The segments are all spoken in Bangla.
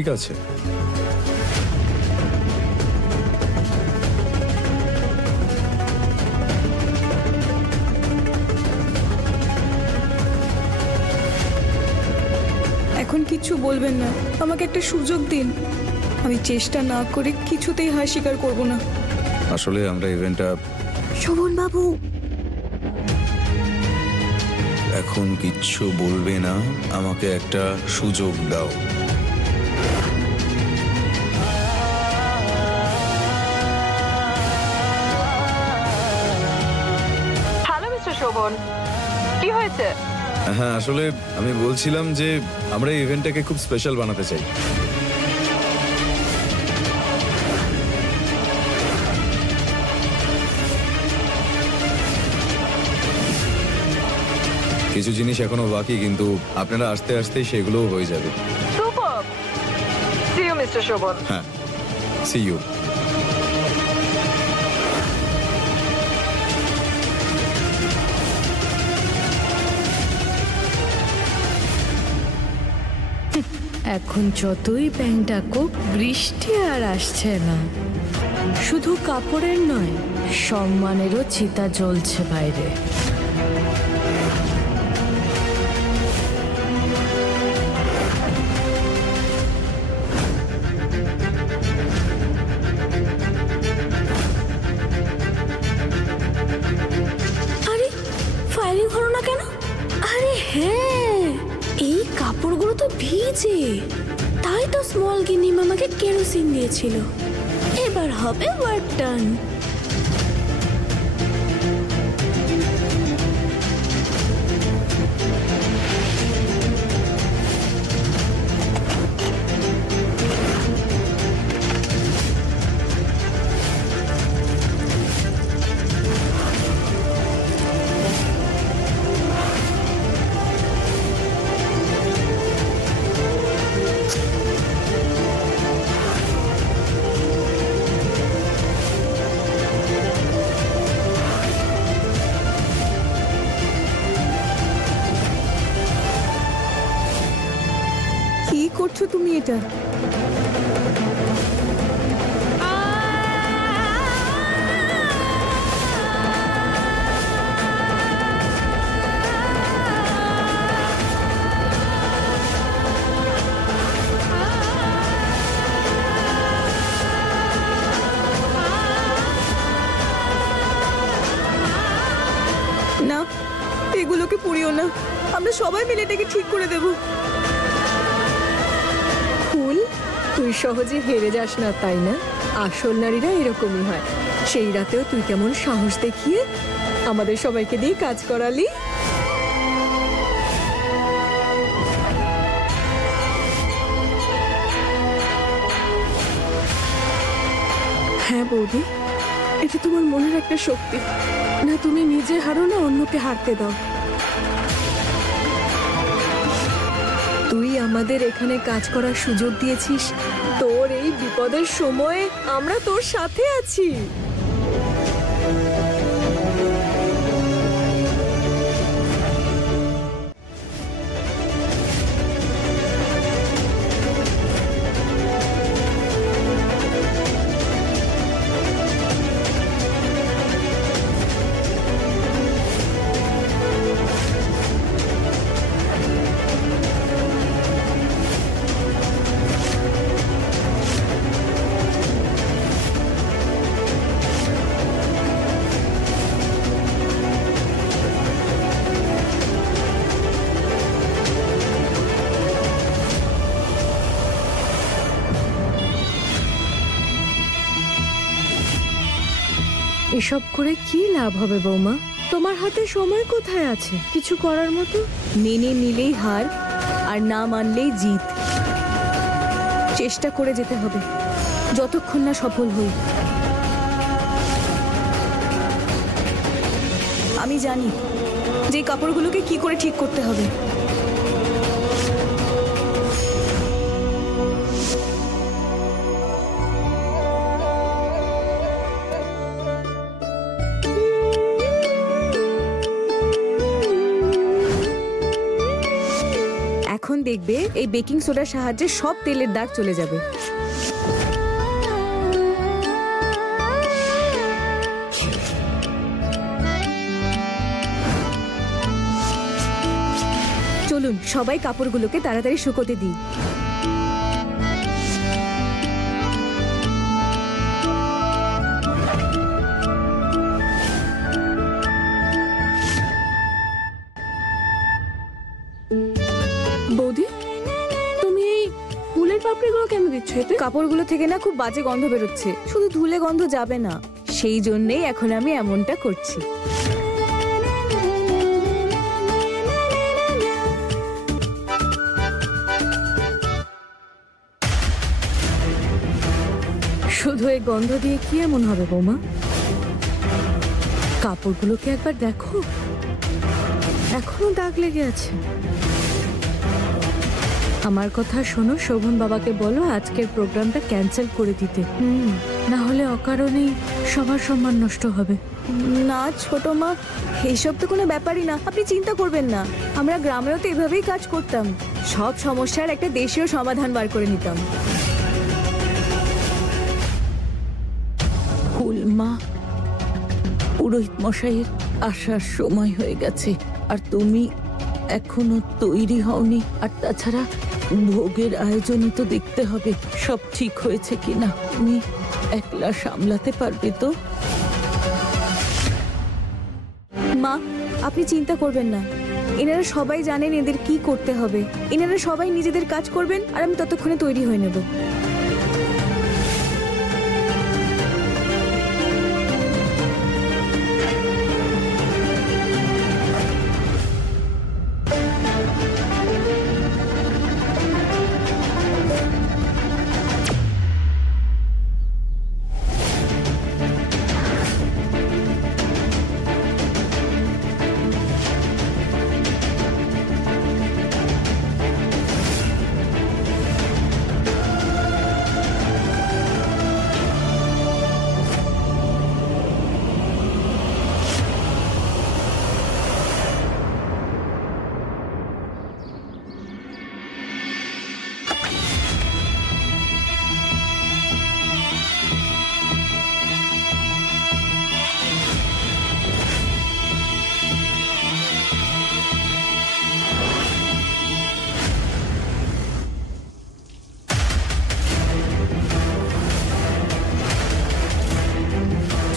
ঠিক আছে। এখন কিচ্ছু বলবেন না, আমাকে একটা সুযোগ দিন। আমি চেষ্টা না করে কিছুতেই হার স্বীকার করব না। আসলে আমরা ইভেন্টটা শোভন বাবু, এখন কিচ্ছু বলবে না, আমাকে একটা সুযোগ দাও। হ্যালো মিস্টার শোভন, কি হয়েছে? হ্যাঁ, আসলে আমি বলছিলাম যে আমরা এই ইভেন্টটাকে খুব স্পেশাল বানাতে চাই। কিছু জিনিস এখনো বাকি, কিন্তু আপনারা আস্তে আস্তে সেগুলোও হয়ে যাবে। Super, see you mister Shovan. হ্যাঁ, সি ইউ। এখন যতই ব্যাঙ ডাকুক বৃষ্টি আর আসছে না। শুধু কাপড়ের নয়, সম্মানেরও চিতা জ্বলছে বাইরে। আরে ফায়ারিং হলো না কেন? আরে হ্যাঁ, এই কাপড়গুলো তো ভিজে, তাই তো স্মল গিনি মামাকে কেরোসিন দিয়েছিল। এবার হবে ওয়ার্ক ডান। কি করছো তুমি এটা? না, এগুলোকে পুড়িও না, আমরা সবাই মিলে এটাকে ঠিক করে দেবো। ফুল, তুই সহজে হেরে যাস না, তাই না? আসল নারীরা এরকমই হয়। সেই রাতেও তুই কেমন সাহস দেখিয়ে আমাদের সবাইকে দিয়ে কাজ করালি। হ্যাঁ বৌদি, এটা তোমার মনের একটা শক্তি। না তুমি নিজে হারো, না অন্যকে হারতে দাও। তুই আমাদের এখানে কাজ করার সুযোগ দিয়েছিস, তোর এই বিপদের সময়ে আমরা তোর সাথে আছি। এসব করে কি লাভ হবে বৌমা? তোমার হাতে সময় কোথায় আছে কিছু করার মতো? মেনে নিলেই হার, আর না মানলেই জিত। চেষ্টা করে যেতে হবে যতক্ষণ না সফল হই। আমি জানি যে কাপড়গুলোকে কি করে ঠিক করতে হবে। দেখবে এই বেকিং সোডার সাহায্যে সব তেলের দাগ চলে যাবে। চলুন সবাই কাপড়গুলোকে তাড়াতাড়ি শুকোতে দিই। বৌদি, তুমি এই ফুলের পাপড়িগুলো কেন দিচ্ছ এতে? কাপড়গুলো থেকে না খুব বাজে গন্ধ বেরোচ্ছে, শুধু ধুলে গন্ধ যাবে না, সেই জন্যেই এখন আমি এমনটা করছি। শুধু এই গন্ধ দিয়ে কি এমন হবে বৌমা? কাপড়গুলোকে একবার দেখো, এখনো দাগ লেগে আছে। আমার কথা শোনো, শোভন বাবাকে বলো আজকের প্রোগ্রামটা ক্যান্সেল করে দিতে। না হলে অকারণেই সবার সম্মান নষ্ট হবে। না ছোট মা, এইসব তো কোনো ব্যাপারই না, আপনি চিন্তা করবেন না। আমরা গ্রামেও তো এভাবেই কাজ করতাম, সব সমস্যার একটা দেশীয় সমাধান বার করে নিতাম। ফুলমা, পুরোহিত মশাইয়ের আসার সময় হয়ে গেছে, আর তুমি এখনো তৈরি হওনি। আর তাছাড়া ভোগের আয়োজনও তো দেখতে হবে সব ঠিক হয়েছে কিনা। তুমি একলা সামলাতে পারবে তো? মা, আপনি চিন্তা করবেন না, এনারা সবাই জানেন এদের কি করতে হবে। এনারা সবাই নিজেদের কাজ করবেন আর আমি ততক্ষণে তৈরি হয়ে নেব।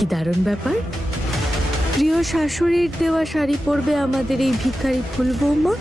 কি দারুণ ব্যাপার! প্রিয় শাশুড়ির দেওয়া শাড়ি পরবে আমাদের এই ভিখারি ফুল বৌমা।